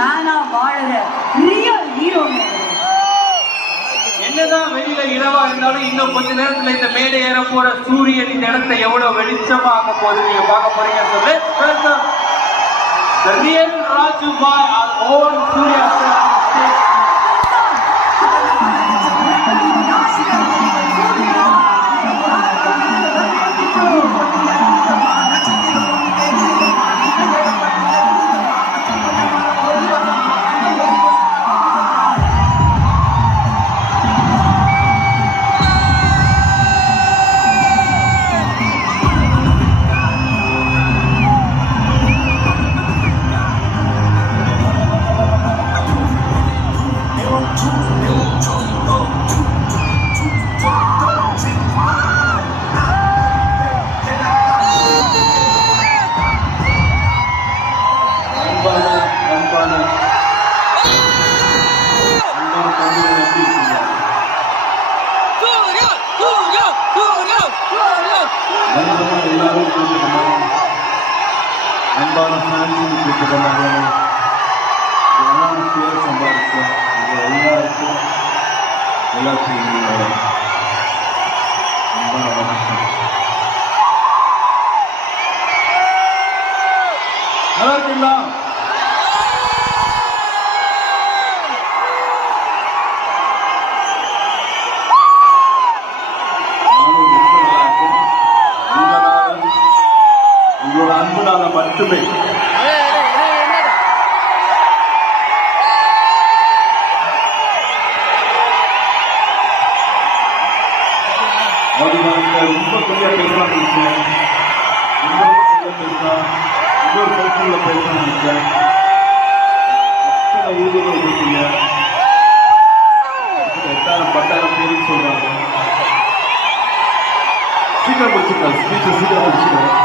மேனா வாழற real hero. என்னதான் வெளியில இரவா இருந்தாலும் இன்னும் கொஞ்ச நேரத்துல இந்த மேடை ஏற போற சூரியன் இந்த இடத்தை எவ்வளவு வெளிச்சமா ஆக போகுது நீங்க பார்க்க போறீங்கன்னு சொல்லி the real Raju Bhai, our own Surya sir. அன்பான ஃபேன்ஸும் கூப்பிடுறாங்க, எல்லாரும் பேர் சம்பாதிச்சோம். இது எல்லாருக்கும் அன்பான வணக்கம். நல்லா இருக்கீங்களா? உங்களோட அன்புனால மட்டுமே ரொம்ப பெரிய பேசலாம் நினைச்சேன், இன்னொரு பேசல பேசலாம் நினைச்சேன். அத்தனை ஊழியர்கள் இருக்கீங்க, 8000-10,000 பேருக்கு சொல்றாங்க. சீக்கிரம் முடிச்சுக்கலாம், ஸ்பீச்சை சீக்கிரம் முடிச்சுக்கலாம்.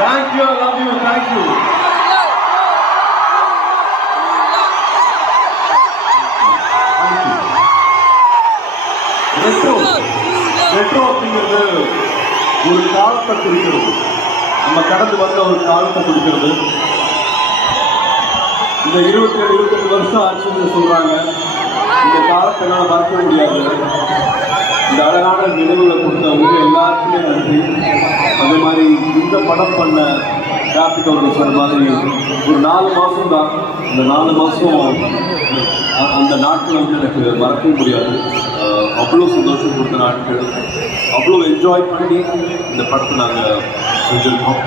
Thank you, I love you, thank you. Retro அப்படிங்கிறது ஒரு காலத்தை குறிக்கிறது, நம்ம கடந்து வந்த ஒரு காலத்தை குறிக்கிறது. இந்த 27-28 வருஷம் ஆச்சுன்னு சொல்றாங்க. இந்த காலத்தை என்னால் மறக்க முடியாது. இந்த அழகான நினைவுகளை கொடுத்தவங்க எல்லாருக்குமே நன்றி. அதே மாதிரி இந்த படம் பண்ண கார்த்திக் அவர்கள் சொன்ன மாதிரி ஒரு 4 மாதம் தான். இந்த 4 மாதம் அந்த நாட்கள் வந்து எனக்கு மறக்க முடியாது. அவ்வளோ சந்தோஷம் கொடுத்த நாட்கள், அவ்வளோ என்ஜாய் பண்ணி இந்த படத்தை நாங்கள் செஞ்சுருக்கோம்.